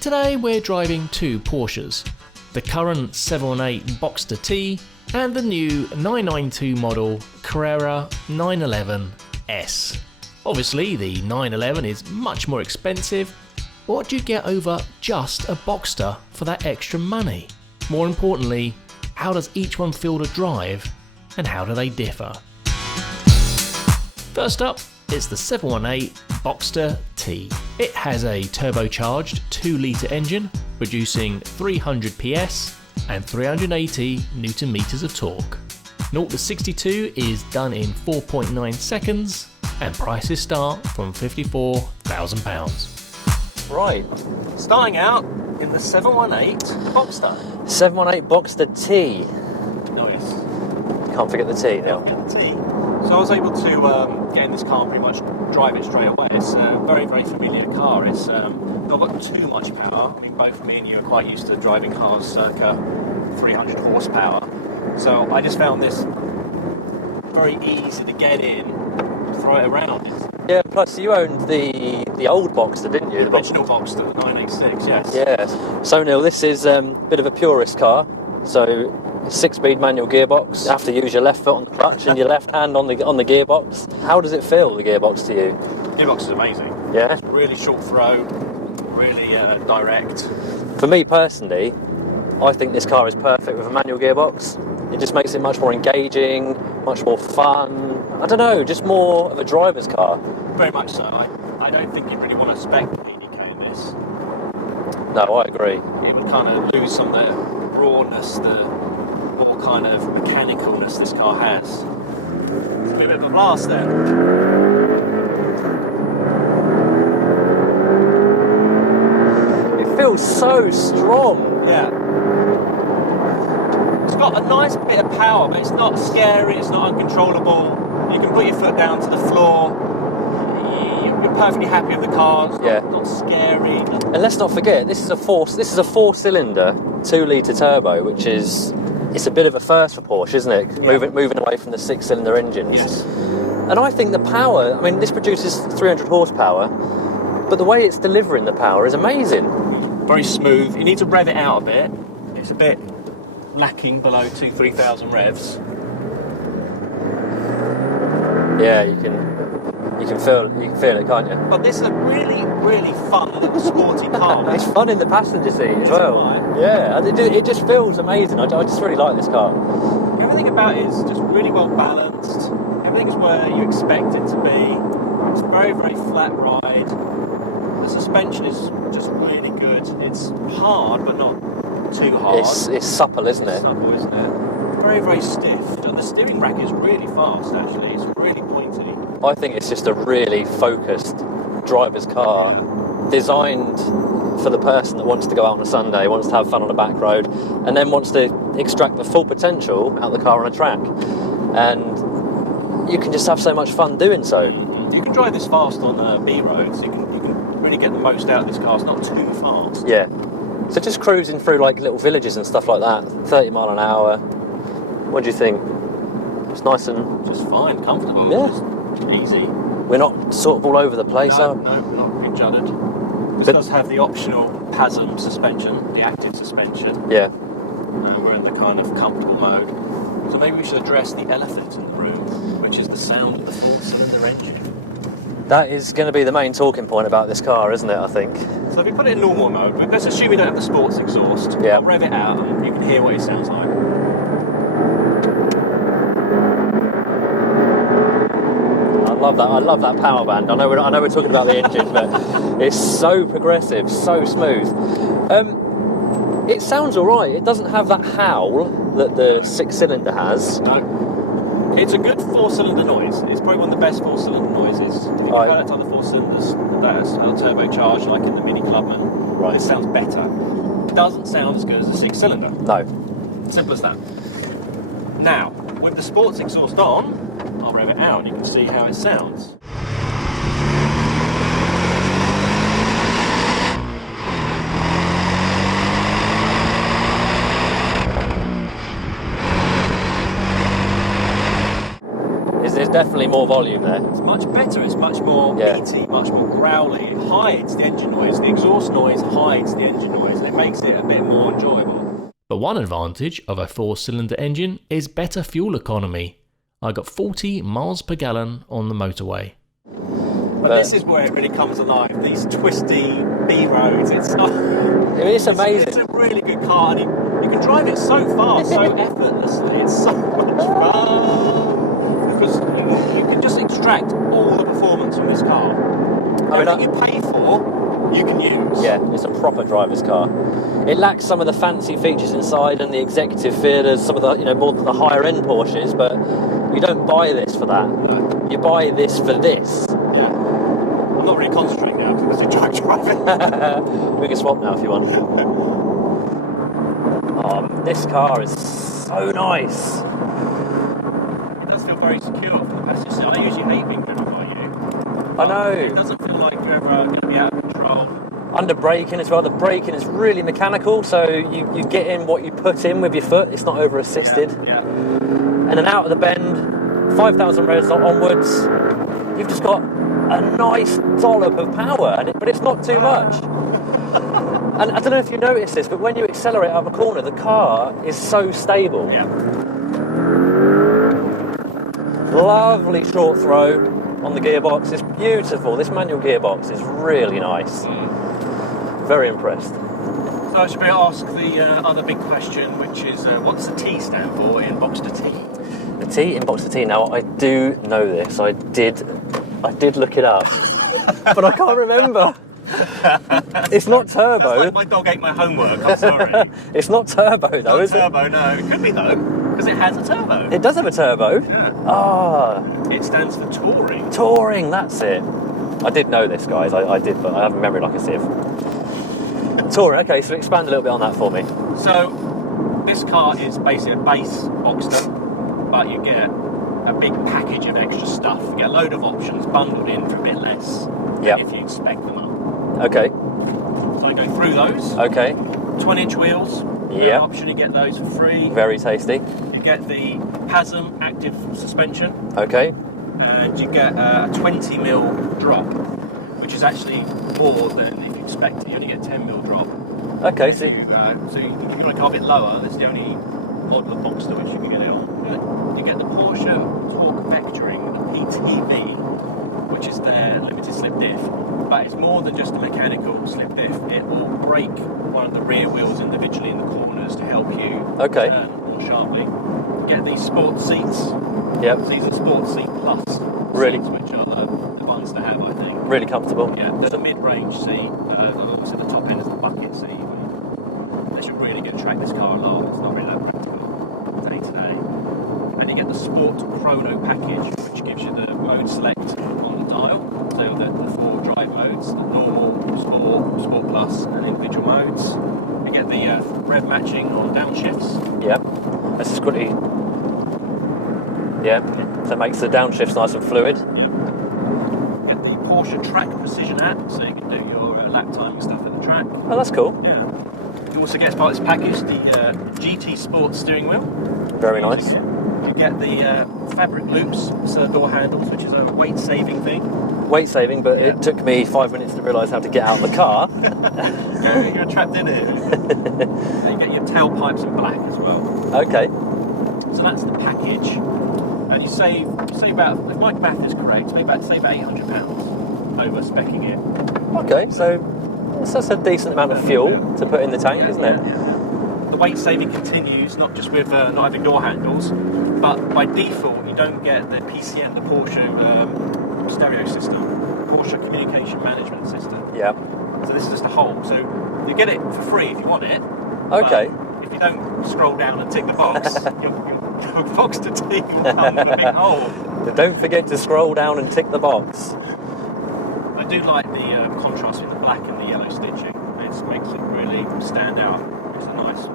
Today we're driving two Porsches, the current 718 Boxster T and the new 992 model Carrera 911 S. Obviously the 911 is much more expensive, but what do you get over just a Boxster for that extra money? More importantly, how does each one feel to drive and how do they differ? First up is the 718 Boxster T. It has a turbocharged 2-litre engine producing 300 PS and 380 Newton meters of torque. 0 to 62 is done in 4.9 seconds and prices start from £54,000. Right, Starting out in the 718 Boxster. 718 Boxster T. Oh yes. Can't forget the T now. Get the T. So I was able to get in this car and pretty much drive it straight away. It's a very, very familiar car. It's not got too much power. I mean, both me and you are quite used to driving cars circa 300 horsepower. So I just found this very easy to get in, throw it around. Yeah, plus you owned the old Boxster, didn't you? The original Boxster, the 986, yes. Yes. So Neil, this is a bit of a purist car. So 6-speed manual gearbox. You have to use your left foot on the clutch and your left hand on the gearbox. How does it feel, the gearbox, to you? The gearbox is amazing. Yeah? It's really short throw, really direct. For me personally, I think this car is perfect with a manual gearbox. It just makes it much more engaging, much more fun. I don't know, just more of a driver's car. Very much so. I don't think you'd really want to spec the PDK in this. No, I agree. It would kind of lose some of the rawness, the more kind of mechanicalness this car has. It's a bit of a blast then. It feels so strong. Yeah. It's got a nice bit of power, but it's not scary, it's not uncontrollable. You can put your foot down to the floor. You're perfectly happy with the car. It's not scary. And let's not forget, this is a 4-cylinder 2-litre turbo, which is it's a bit of a first for Porsche, isn't it? Yeah. Moving away from the 6-cylinder engines. Yes. And I think the power, I mean, this produces 300 horsepower, but the way it's delivering the power is amazing. Very smooth. You need to rev it out a bit. It's a bit lacking below 2,000-3,000 revs. Yeah, you can feel it, can't you? But this is a really, really fun little sporty car. It's fun in the passenger seat as well. Right. Yeah, and it just feels amazing. I just really like this car. Everything about it is just really well balanced. Everything is where you expect it to be. It's a very, very flat ride. The suspension is just really good. It's hard, but not too hard. It's supple, isn't it? It's supple, isn't it? Very, very stiff. And the steering rack is really fast, actually. It's really pointy. I think it's just a really focused driver's car, designed for the person that wants to go out on a Sunday, wants to have fun on a back road, and then wants to extract the full potential out of the car on a track. And you can just have so much fun doing so. You can drive this fast on B roads. You can really get the most out of this car. It's not too fast. Yeah. So just cruising through like little villages and stuff like that, 30 mile an hour. What do you think? It's nice and just fine, comfortable. Yeah. Just easy. We're not sort of all over the place, No, we're not really jutted. This does have the optional PASM suspension, the active suspension. Yeah. We're in the kind of comfortable mode. So maybe we should address the elephant in the room, which is the sound of the 4-cylinder engine. That is going to be the main talking point about this car, isn't it, I think? So if we put it in normal mode, let's assume we don't have the sports exhaust. Yeah. I'll rev it out and you can hear what it sounds like. I love that power band. I know we're talking about the engine, but it's so progressive, so smooth. It sounds alright. It doesn't have that howl that the 6-cylinder has. No. It's a good 4-cylinder noise. It's probably one of the best 4-cylinder noises. If you compare it to other 4-cylinders that are turbocharged, like in the Mini Clubman, right, it sounds better. It doesn't sound as good as a 6-cylinder. No. Simple as that. Now, with the sports exhaust on, I'll rev it out and you can see how it sounds. definitely more volume there. It's much better. It's much more meaty, much more growly. It hides the engine noise. The exhaust noise hides the engine noise, and it makes it a bit more enjoyable. But one advantage of a 4-cylinder engine is better fuel economy. I got 40 miles per gallon on the motorway. But this is where it really comes alive. These twisty B roads. It's amazing. It's a really good car, and you can drive it so fast, so effortlessly. It's so much fun because you can just extract all the performance from this car. Everything you pay for, you can use. Yeah, it's a proper driver's car. It lacks some of the fancy features inside and the executive theatres, some of the more the higher end Porsches, but you don't buy this for that. No. You buy this for this. Yeah. I'm not really concentrating now because I'm driving. We can swap now if you want. This car is so nice. It does feel very secure for the passenger seat. I usually hate being driven by you. I know. It doesn't feel like you're ever going to be out of control. Under braking as well. The braking is really mechanical, so you get in what you put in with your foot. It's not over assisted. Yeah. And then out of the bend, 5,000 revs onwards, you've just got a nice dollop of power, but it's not too much. And I don't know if you noticed this, but when you accelerate out of a corner, the car is so stable. Yeah. Lovely short throw on the gearbox. It's beautiful. This manual gearbox is really nice. Very impressed. So should we ask the other big question, which is what's the T stand for in Boxster T? The T in Boxster T. Now I do know this. I did look it up, but I can't remember. It's not turbo. That's like my dog ate my homework. I'm sorry. It's not turbo though, is it? Turbo, no. It could be though, because it has a turbo. It does have a turbo. Yeah. Ah. It stands for touring. Touring. That's it. I did know this, guys. I did, but I have a memory like a sieve. Touring. Okay, so expand a little bit on that for me. So this car is basically a base Boxster, but you get a big package of extra stuff. You get a load of options bundled in for a bit less if you spec them up. Okay. So I go through those. Okay. 20-inch wheels. Yeah. Option, you get those for free. Very tasty. You get the PASM active suspension. Okay. And you get a 20mm drop, which is actually more than if you expect it. You only get 10mm drop. Okay, so if you want to go a bit lower, that's the only model of Boxster which you can get it on. You get the Porsche torque vectoring, the PTV, which is their limited slip diff. But it's more than just a mechanical slip diff. It will brake one of the rear wheels individually in the corners to help you turn more sharply. Get these sport seats. Yep. So these are Sport Seat Plus really? Seats, which are the ones to have, I think. Really comfortable. Yeah, there's a mid-range seat. Obviously the top end is the bucket seat. Unless you're really going to track this car along, it's not really that practical day to day. And you get the Sport Chrono package, which gives you the mode select on the dial. So the 4 drive modes, normal, sport plus, and individual modes. You get the rev matching on downshifts. Yeah, this is pretty. Yeah, so it makes the downshifts nice and fluid. Yeah. You get the Porsche Track Precision app, so you can do your lap time and stuff at the track. Oh, that's cool. Yeah. You also get as part of this package the GT Sport steering wheel. Very nice. You get the fabric loops, so door handles, which is a weight-saving thing. Weight saving, but it took me 5 minutes to realise how to get out of the car. You're trapped in it. And you get your tailpipes in black as well. Okay. So that's the package. And you save about, if my math is correct, save about £800 over speccing it. Okay, so that's a decent amount of fuel to put in the tank, isn't it? Yeah. The weight saving continues, not just with not having door handles, but by default you don't get the PCM, the Porsche stereo system, Porsche communication management system. Yeah. So this is just a hole. So you get it for free if you want it. Okay. But if you don't scroll down and tick the box, your Boxster T will come with a big hole. But don't forget to scroll down and tick the box. I do like the contrast between the black and the yellow stitching. It makes it really stand out. It's a nice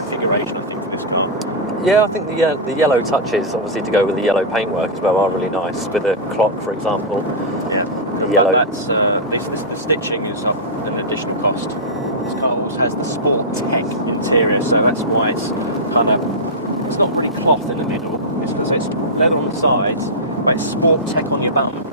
configuration, I think, for this car. Yeah, I think the yellow touches, obviously to go with the yellow paintwork as well, are really nice. With the clock, for example. Yeah. The yellow. That's the stitching is an additional cost. This car also has the Sport Tech interior, so that's why it's kind of, it's not really cloth in the middle. It's because it's leather on the sides, Right, sport tech on your bum.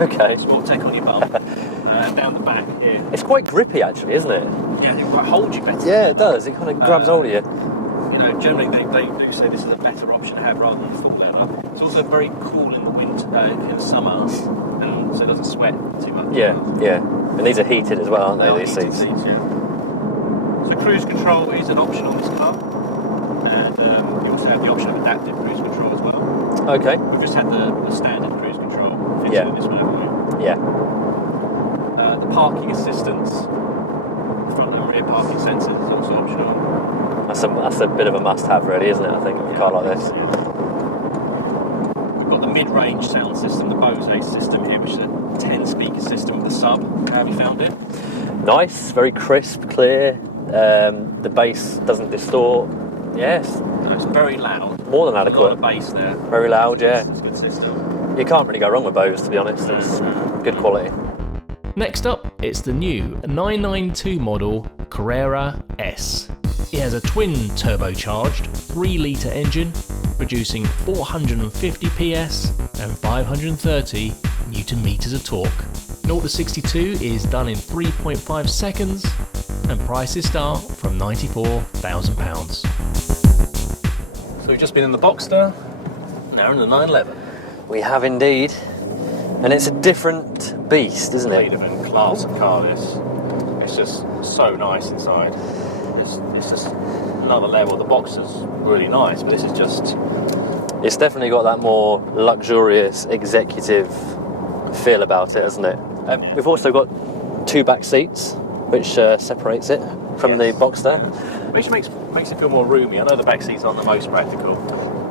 Okay. Sport tech on your bum. Down the back here. It's quite grippy, actually, isn't it? Yeah, it quite holds you better. Yeah, it does. It kind of grabs hold of you. You know, generally they do say this is a better option to have rather than full leather. It's also very cool in the winter, in the summer, and so it doesn't sweat too much. Yeah, yeah. And these are heated as well, aren't they, these Heated seats? Yeah. So cruise control is an option on this car, and you also have the option of adaptive cruise control as well. Okay. We've just had the standard cruise control fitted Yeah. in this one, haven't we? Yeah. The parking assistance, front and rear parking sensors is also optional. That's a bit of a must-have, really, isn't it? I think, with a car like this. Yeah. We've got the mid-range sound system, the Bose system here, which is a 10-speaker system with a sub. How have you found it? Nice, very crisp, clear. The bass doesn't distort. Yes, It's very loud. more than A lot adequate. of bass there. Very loud, yeah. It's a good system. You can't really go wrong with Bose, to be honest. It's good quality. Next up, it's the new 992 model Carrera S. It has a twin turbocharged 3-litre engine producing 450 PS and 530 Newton meters of torque. 0 to 62 is done in 3.5 seconds and prices start from £94,000. So we've just been in the Boxster, now in the 911. We have indeed. And it's a different beast, isn't Completely it? different class of car, this. It's just so nice inside. It's just another level. The Boxster's really nice, but this is just... It's definitely got that more luxurious, executive feel about it, hasn't it? We've also got 2 back seats, which separates it from the Boxster. Which makes it feel more roomy. I know the back seats aren't the most practical.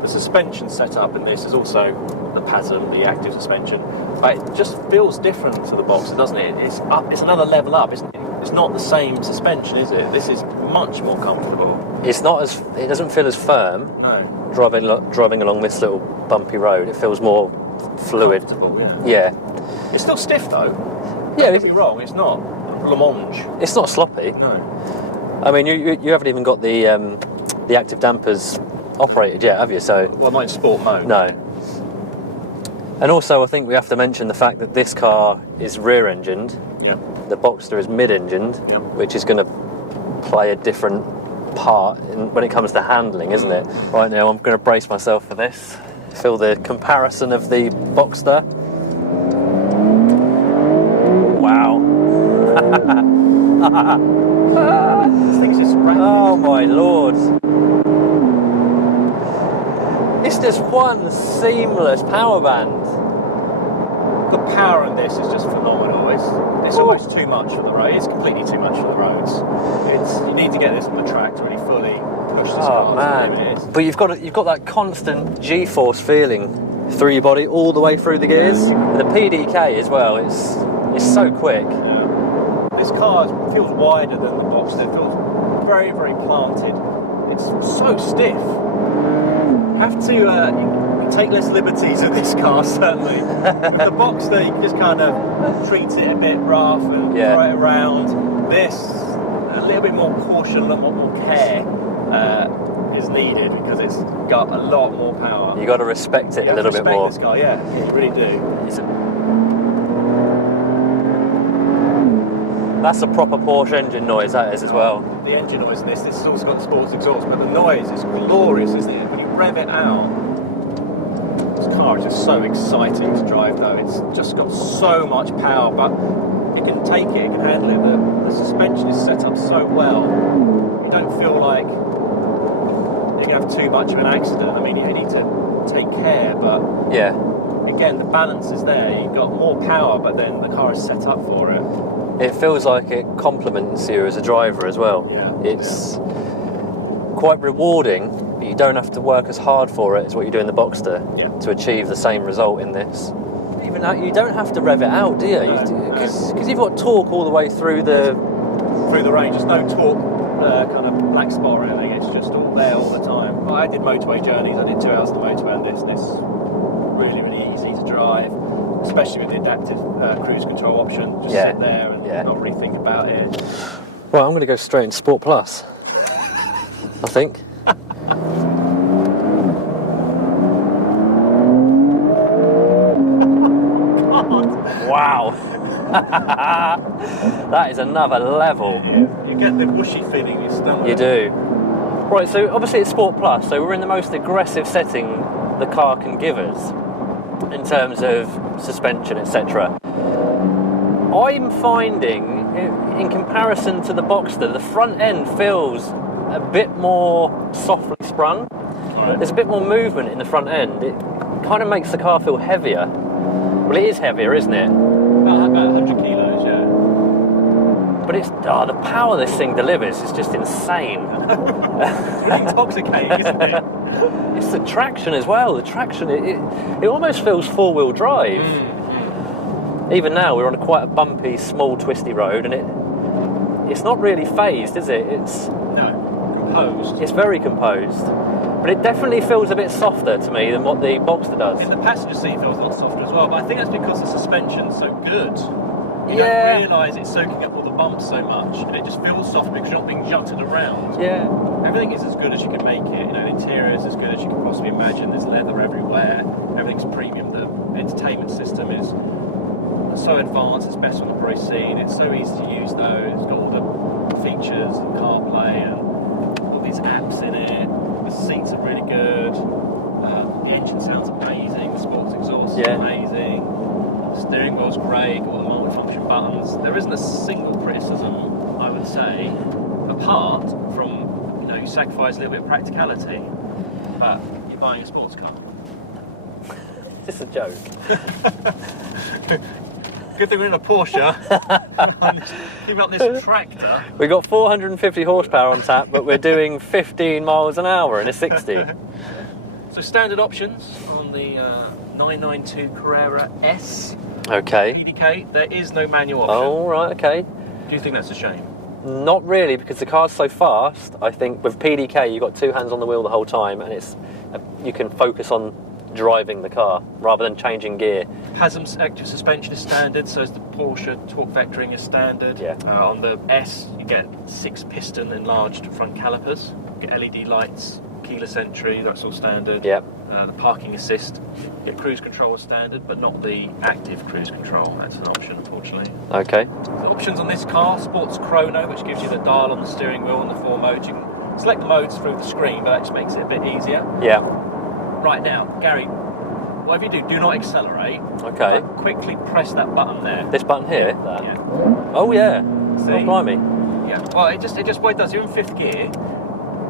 The suspension setup in this is also the pattern, the active suspension, but it just feels different to the Boxster, doesn't it? It's up. It's another level up, isn't it? It's not the same suspension, is it? This is much more comfortable. It's not as. It doesn't feel as firm. No. Driving along this little bumpy road, it feels more fluid. Comfortable, yeah. Yeah. It's still stiff though. Yeah. Don't get me wrong. It's not blancmange. It's not sloppy. No. I mean, you haven't even got the active dampers operated yet, have you? So Well, mine's sport mode. no. And also, I think we have to mention the fact that this car is rear-engined. Yeah. The Boxster is mid-engined, Yeah. which is going to play a different part when it comes to handling, isn't it? Right now, I'm going to brace myself for this. Feel the comparison of the Boxster. Wow. This thing's just rapid. Oh my lord. It's just one seamless power band. The power in this is just phenomenal. It's almost too much for the road. It's completely too much for the roads. You need to get this on the track to really fully push this car Oh to the limit it man. is. But you've got that constant G-force feeling through your body all the way through the gears. And the PDK as well, it's so quick. Yeah. This car feels wider than the Boxster. It feels very, very planted. It's so stiff. Have to you take less liberties with this car, certainly. With the Boxster, you can just kind of treat it a bit rough and throw it around. This, a little bit more caution, a lot more care is needed because it's got a lot more power. You got to respect it a little bit more. This car, yeah, you really do. That's a proper Porsche engine noise, that is, as well. The engine noise in this has also got the sports exhaust, but the noise is glorious, isn't it? When you rev it out, this car is just so exciting to drive though. It's just got so much power, but it can take it, it can handle it. The suspension is set up so well, you don't feel like you're going to have too much of an accident. I mean, you need to take care, but Yeah. again, the balance is there. You've got more power, but then the car is set up for it. It feels like it complements you as a driver as well. Yeah. It's quite rewarding, but you don't have to work as hard for it as what you do in the Boxster to achieve the same result in this. Even though you don't have to rev it out, do you? Because you've got torque all the way through the range. There's no torque kind of black spot or anything. It's just all there all the time. Well, I did motorway journeys. I did 2 hours on the motorway on this, and it's really, really easy to drive. Especially with the adaptive cruise control option, just sit there and not really think about it. Well, I'm going to go straight into Sport Plus, I think. That is another level. Yeah. You get the bushy feeling in your stomach. You do. Right, so obviously it's Sport Plus, so we're in the most aggressive setting the car can give us in terms of suspension, etc. I'm finding, in comparison to the Boxster, the front end feels a bit more softly sprung. Right. There's a bit more movement in the front end. It kind of makes the car feel heavier. Well, it is heavier, isn't it? About 100 kilos, yeah. But it's the power this thing delivers is just insane. It's really intoxicating, isn't it? It's the traction as well. The traction, it almost feels four-wheel drive. Even now, we're on quite a bumpy, small, twisty road, and it's not really phased, is it? No, composed. It's very composed. But it definitely feels a bit softer to me than what the Boxster does. In the passenger seat feels a lot softer as well, but I think that's because the suspension's so good. You Yeah. don't realise it's soaking up all the bumps so much, and it just feels soft because you're not being jutted around. Yeah. Everything is as good as you can make it. The interior is as good as you can possibly imagine. There's leather everywhere. Everything's premium. The entertainment system is so advanced. It's best on the Pro scene. It's so easy to use though. It's got all the features and CarPlay and all these apps in it. The seats are really good. The engine sounds amazing. The sports exhaust is amazing. The steering wheel's great. All the multifunction buttons. There isn't a single criticism, I would say, apart from you sacrifice a little bit of practicality, but you're buying a sports car. It's a joke. Good thing we're in a Porsche. Keep up this tractor. We've got 450 horsepower on tap, but we're doing 15 miles an hour in a 60. So standard options on the 992 Carrera S. Okay. PDK. There is no manual option. Oh, right, okay. Do you think that's a shame? Not really, because the car's so fast. I think with PDK, you've got two hands on the wheel the whole time, and you can focus on driving the car rather than changing gear. Hasm's active suspension is standard, so is the Porsche torque vectoring is standard. Yeah. On the S, you get 6-piston enlarged front calipers, you get LED lights, keyless entry, that's all standard. Yeah. The parking assist, you get cruise control as standard, but not the active cruise control. That's an option, unfortunately. Okay. The options on this car: Sports Chrono, which gives you the dial on the steering wheel and the 4 modes. You can select the modes through the screen, but that just makes it a bit easier. Yeah. Right now, Gary, whatever you do not accelerate. Okay. But quickly press that button there. This button here? That. Yeah. Oh, yeah. See? Oh, blimey. Yeah. Well, it just what it does. You're in 5th gear,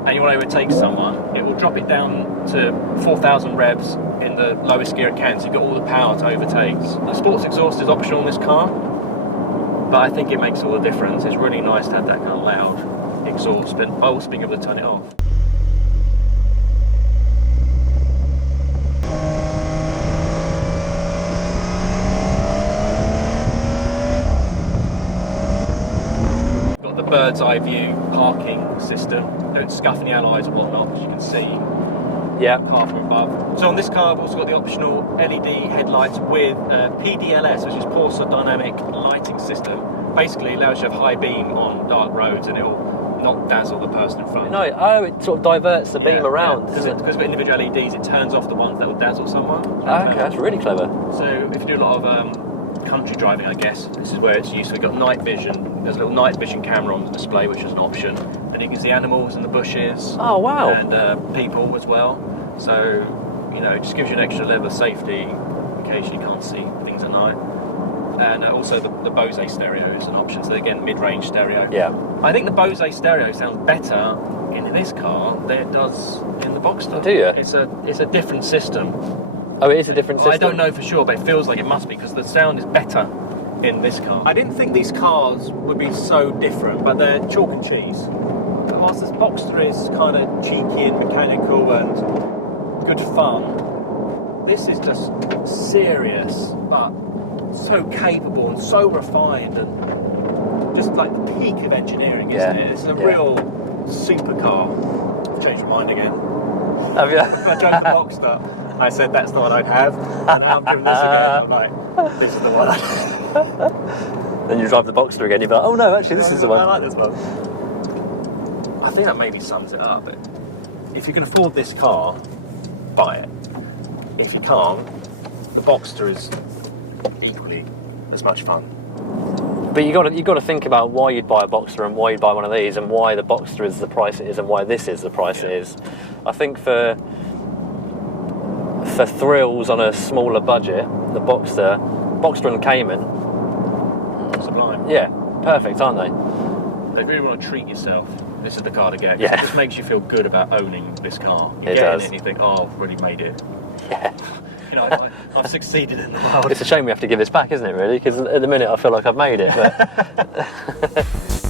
and you want to overtake someone. It will drop it down to 4,000 revs in the lowest gear it can, so you've got all the power to overtake. The sports exhaust is optional in this car, but I think it makes all the difference. It's really nice to have that kind of loud exhaust, but also being able to turn it off. Got the bird's eye view parking system. Don't scuff any alloys or whatnot, as you can see. Yeah. Car from above. So on this car, I've also got the optional LED headlights with PDLS, which is Porsche Dynamic Lighting System. Basically, it allows you to have high beam on dark roads, and it will not dazzle the person in front. No, it sort of diverts the beam around. Because it's got individual LEDs, it turns off the ones that will dazzle someone. Okay, that's really clever. So if you do a lot of country driving, I guess, this is where it's useful. You've got night vision. There's a little night vision camera on the display, which is an option. Then you can see animals in the bushes. Oh, wow. And people as well. So, it just gives you an extra level of safety in case you can't see things at night. And also the Bose stereo is an option. So again, mid-range stereo. Yeah. I think the Bose stereo sounds better in this car than it does in the Boxster. Do you? It's a different system. Oh, it is a different system? I don't know for sure, but it feels like it must be, because the sound is better in this car. I didn't think these cars would be so different, but they're chalk and cheese. But whilst this Boxster is kind of cheeky and mechanical and good fun, this is just serious, but so capable and so refined, and just like the peak of engineering, isn't it? It's a real supercar. I've changed my mind again. Have you? I drove the Boxster. I said that's the one I'd have, and now I'm driving this again. I'm like, this is the one I'd have. Then you drive the Boxster again, you're like, oh no, actually this is the one. I like this one. I think that maybe sums it up. If you can afford this car, buy it. If you can't, the Boxster is equally as much fun. But you got to think about why you'd buy a Boxster and why you'd buy one of these, and why the Boxster is the price it is, and why this is the price it is. I think for thrills on a smaller budget, the Boxster and Cayman, Sublime. yeah, perfect, aren't they? If you really want to treat yourself, this is the car to get. Yeah. It just makes you feel good about owning this car. You It get does. in it and you think, oh, I've really made it. Yeah. You know, I've succeeded in the world. It's a shame we have to give this back, isn't it, really? Because at the minute I feel like I've made it. But